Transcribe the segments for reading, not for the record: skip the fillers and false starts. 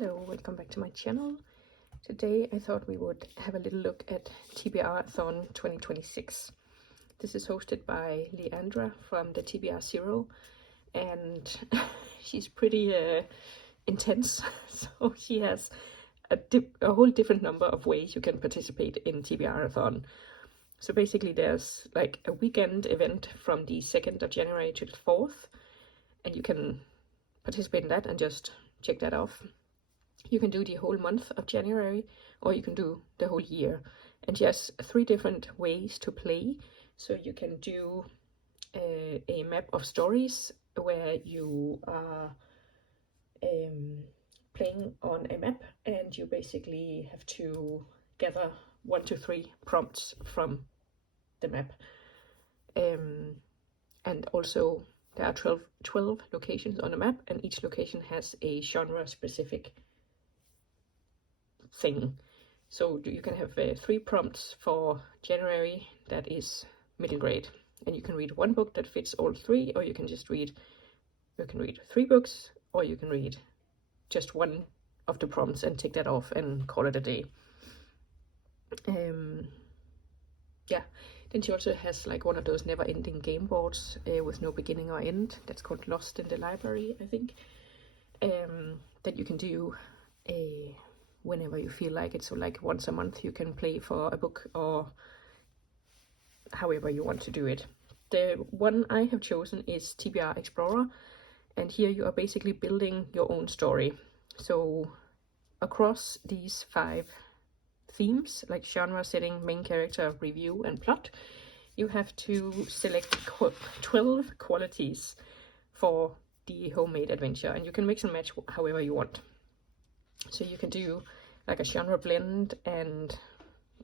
Hello, welcome back to my channel. Today I thought we would have a little look at TBRathon 2026. This is hosted by Leandra from the TBR Zero, and she's pretty intense. So she has a whole different number of ways you can participate in TBRathon. So basically there's like a weekend event from the 2nd of January to the 4th, and you can participate in that and just check that off. You can do the whole month of January, or you can do the whole year. And she has 3 different ways to play. So you can do a map of stories where you are playing on a map, and you basically have to gather 1 to 3 prompts from the map. And also there are 12 locations on the map, and each location has a genre specific thing. So you can have 3 prompts for January that is middle grade, and you can read 1 book that fits all 3, or you can read 3 books, or you can read just 1 of the prompts and take that off and call it a day. Yeah, then she also has like one of those never-ending game boards with no beginning or end. That's called Lost in the Library, I think. That you can do whenever you feel like it. So like once a month you can play for a book, or however you want to do it. The one I have chosen is TBR Explorer, and here you are basically building your own story. So across these 5 themes, like genre, setting, main character, review, and plot, you have to select 12 qualities for the homemade adventure, and you can mix and match however you want. So you can do like a genre blend and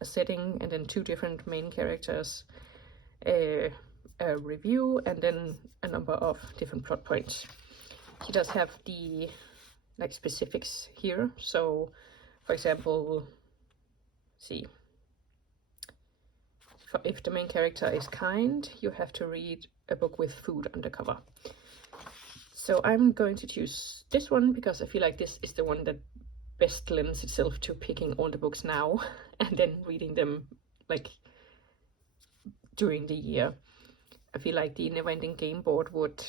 a setting, and then 2 different main characters, a review, and then a number of different plot points. She does have the like specifics here. So for example, if the main character is kind, you have to read a book with food on the cover. So I'm going to choose this one because I feel like this is the one that best lends itself to picking all the books now and then reading them like during the year. I feel like the never-ending game board would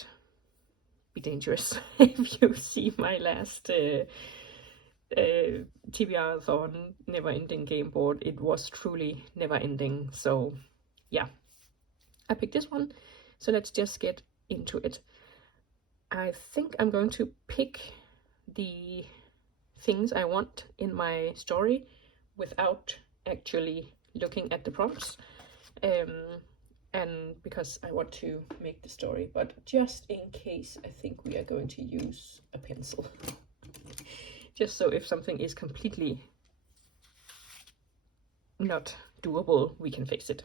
be dangerous. If you see my last TBRathon never-ending game board, it was truly never-ending. So yeah, I picked this one. So let's just get into it. I think I'm going to pick the things I want in my story without actually looking at the prompts, and because I want to make the story, but just in case, I think we are going to use a pencil. Just so if something is completely not doable, we can fix it.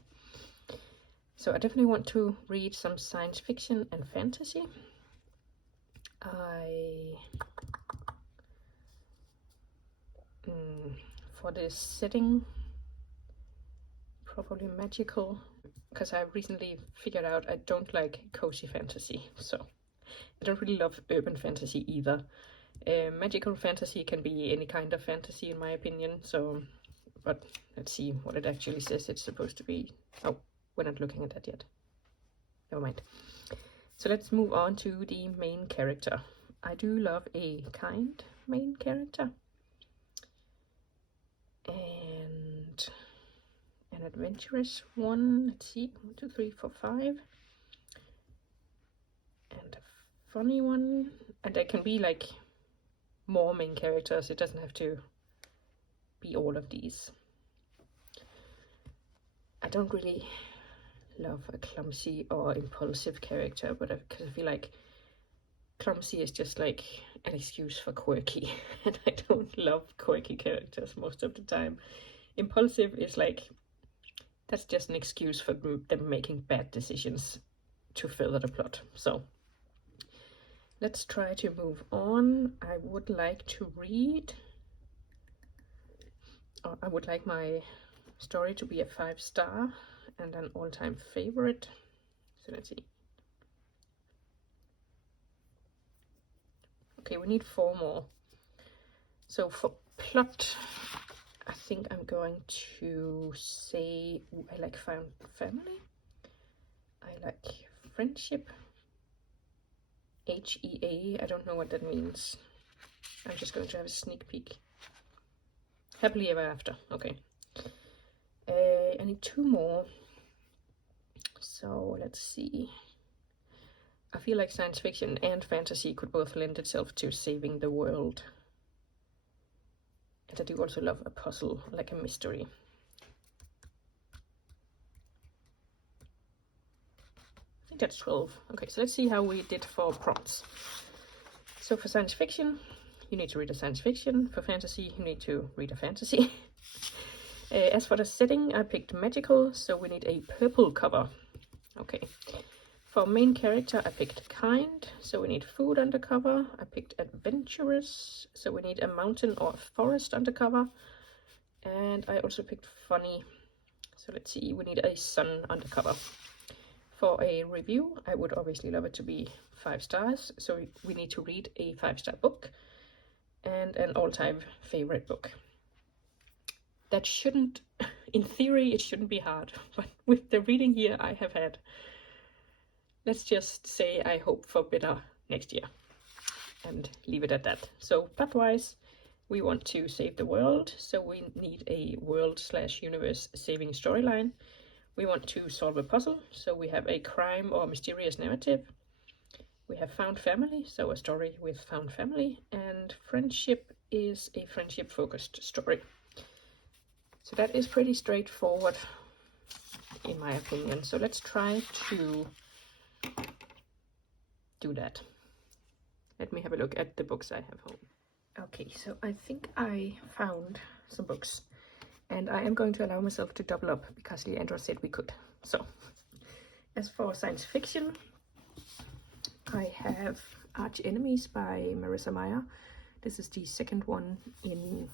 So I definitely want to read some science fiction and fantasy. For this setting, probably magical, because I recently figured out I don't like cozy fantasy, so I don't really love urban fantasy either. Magical fantasy can be any kind of fantasy in my opinion, so, but let's see what it actually says it's supposed to be. Oh, we're not looking at that yet. Never mind. So let's move on to the main character. I do love a kind main character. And an adventurous one. Let's see, 1, 2, 3, 4, 5. And a funny one. And there can be like more main characters. It doesn't have to be all of these. I don't really love a clumsy or impulsive character, but because I feel like clumsy is just like an excuse for quirky, and I don't love quirky characters most of the time. Impulsive is like, that's just an excuse for them making bad decisions to further the plot. So let's try to move on. I would like to read, or I would like my story to be a 5-star and an all-time favorite. So let's see. Okay, we need 4 more. So for plot, I think I'm going to say I like found family, I like friendship, HEA, I don't know what that means. I'm just going to have a sneak peek. Happily ever after, okay. I need 2 more. So let's see. I feel like science fiction and fantasy could both lend itself to saving the world. And I do also love a puzzle, like a mystery. I think that's 12. Okay, so let's see how we did for prompts. So for science fiction, you need to read a science fiction. For fantasy, you need to read a fantasy. As for the setting, I picked magical, so we need a purple cover. Okay. For main character, I picked kind, so we need food undercover. I picked adventurous, so we need a mountain or a forest undercover. And I also picked funny, so let's see, we need a sun undercover. For a review, I would obviously love it to be 5 stars, so we need to read a 5-star book and an all-time favorite book. That shouldn't, in theory, it shouldn't be hard, but with the reading year I have had, let's just say I hope for better next year and leave it at that. So plot-wise, we want to save the world, so we need a world/universe saving storyline. We want to solve a puzzle, so we have a crime or mysterious narrative. We have found family, so a story with found family, and friendship is a friendship-focused story. So that is pretty straightforward, in my opinion. So let's try to do that. Let me have a look at the books I have home. Okay, so I think I found some books, and I am going to allow myself to double up because Leandra said we could. So, as for science fiction, I have Arch Enemies by Marissa Meyer. This is the second one in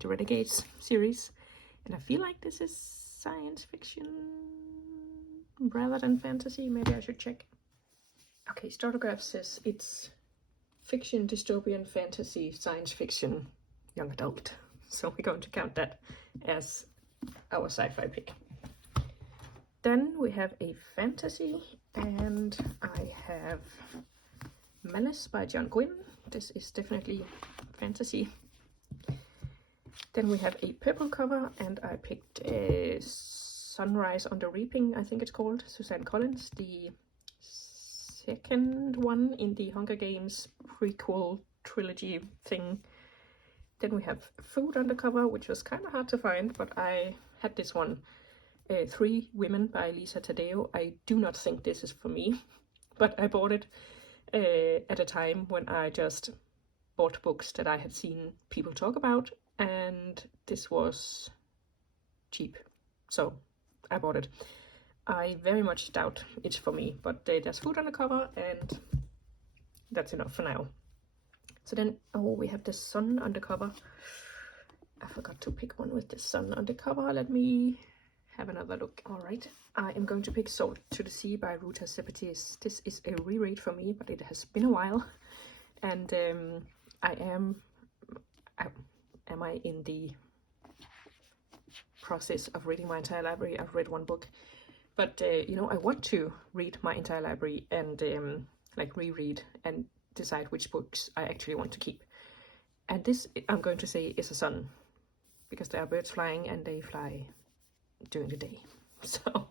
the Renegades series, and I feel like this is science fiction rather than fantasy. Maybe I should check. Okay, Startograph says it's fiction, dystopian, fantasy, science fiction, young adult. So we're going to count that as our sci-fi pick. Then we have a fantasy, and I have Malice by John Gwynne. This is definitely fantasy. Then we have a purple cover, and I picked a Sunrise on the Reaping, I think it's called, Suzanne Collins, the second one in the Hunger Games prequel trilogy thing. Then we have Food undercover, which was kind of hard to find, but I had this one, 3 Women by Lisa Tadeo. I do not think this is for me, but I bought it at a time when I just bought books that I had seen people talk about, and this was cheap, so I bought it. I very much doubt it's for me, but there's food on the cover, and that's enough for now. So then, we have the sun on the cover. I forgot to pick one with the sun on the cover. Let me have another look. All right, I am going to pick Salt to the Sea by Ruta Sepetys. This is a reread for me, but it has been a while, and am I in the process of reading my entire library. I've read one book. But, you know, I want to read my entire library and, like, reread and decide which books I actually want to keep. And this, I'm going to say, is a sun, because there are birds flying and they fly during the day. So,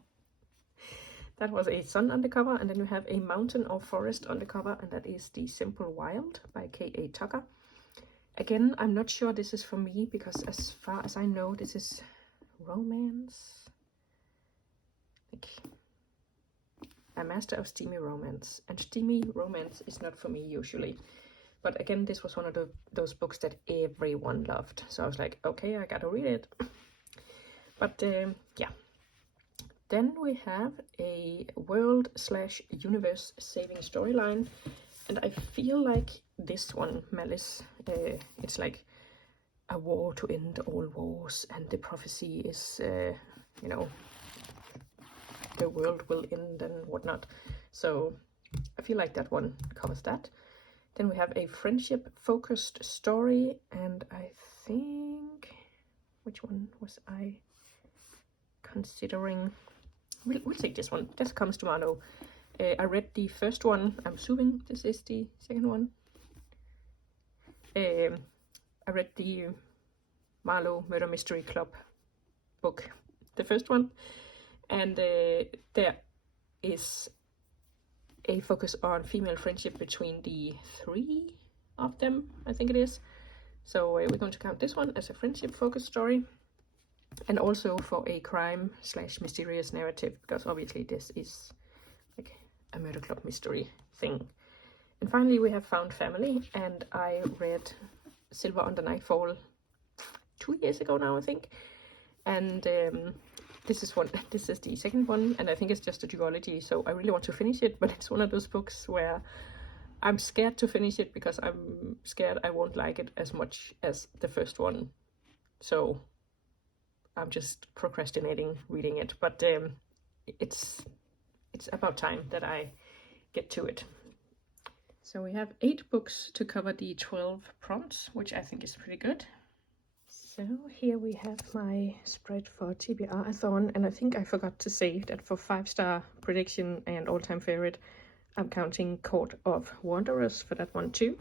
that was a sun undercover. And then we have a mountain or forest undercover, and that is The Simple Wild by K.A. Tucker. Again, I'm not sure this is for me, because as far as I know, this is romance. Like a master of steamy romance, and steamy romance is not for me usually, but again, this was one of those books that everyone loved, so I was like, okay, I gotta read it. But yeah, then we have a world/universe saving storyline, and I feel like this one, Malice, it's like a war to end all wars, and the prophecy is you know, the world will end and whatnot. So I feel like that one covers that. Then we have a friendship-focused story, and I think, which one was I considering? We'll take this one. This comes to Marlowe. I read the first one. I'm assuming this is the second one. I read the Marlowe Murder Mystery Club book, the first one, and there is a focus on female friendship between the 3 of them, I think it is. So we're going to count this one as a friendship-focused story, and also for a crime/mysterious narrative, because obviously this is like a murder club mystery thing. And finally we have Found Family, and I read Silver Under Nightfall 2 years ago now, I think. And this is the second one, and I think it's just a duology, so I really want to finish it, but it's one of those books where I'm scared to finish it because I'm scared I won't like it as much as the first one. So I'm just procrastinating reading it, but it's about time that I get to it. So we have 8 books to cover the 12 prompts, which I think is pretty good. So here we have my spread for TBRathon, and I think I forgot to say that for 5-star prediction and all-time favorite, I'm counting Court of Wanderers for that one too,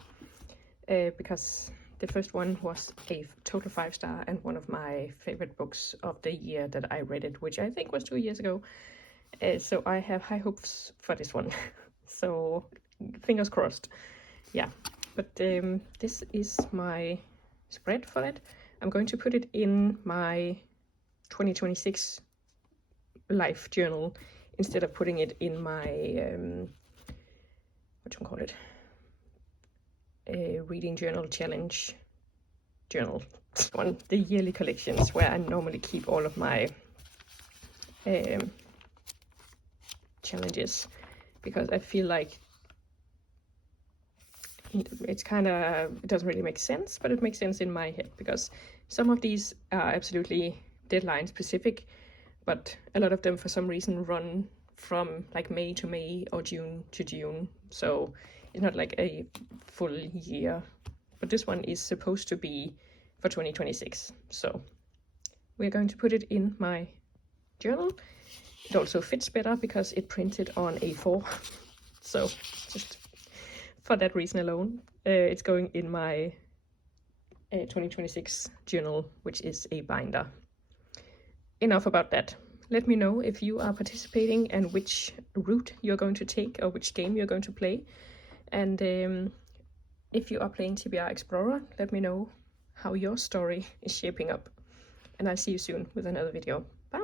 because the first one was a total 5-star and one of my favorite books of the year that I read it, which I think was 2 years ago. So I have high hopes for this one. So fingers crossed. Yeah, but this is my spread for it. I'm going to put it in my 2026 life journal instead of putting it in my reading journal challenge journal. One, the yearly collections, where I normally keep all of my challenges, because I feel like it's kind of, it doesn't really make sense, but it makes sense in my head, because some of these are absolutely deadline specific, but a lot of them for some reason run from like May to May or June to June, so it's not like a full year. But this one is supposed to be for 2026, so we're going to put it in my journal. It also fits better because it printed on A4, so just for that reason alone, it's going in my 2026 journal, which is a binder. Enough about that. Let me know if you are participating and which route you're going to take or which game you're going to play. And if you are playing TBR Explorer, let me know how your story is shaping up. And I'll see you soon with another video. Bye!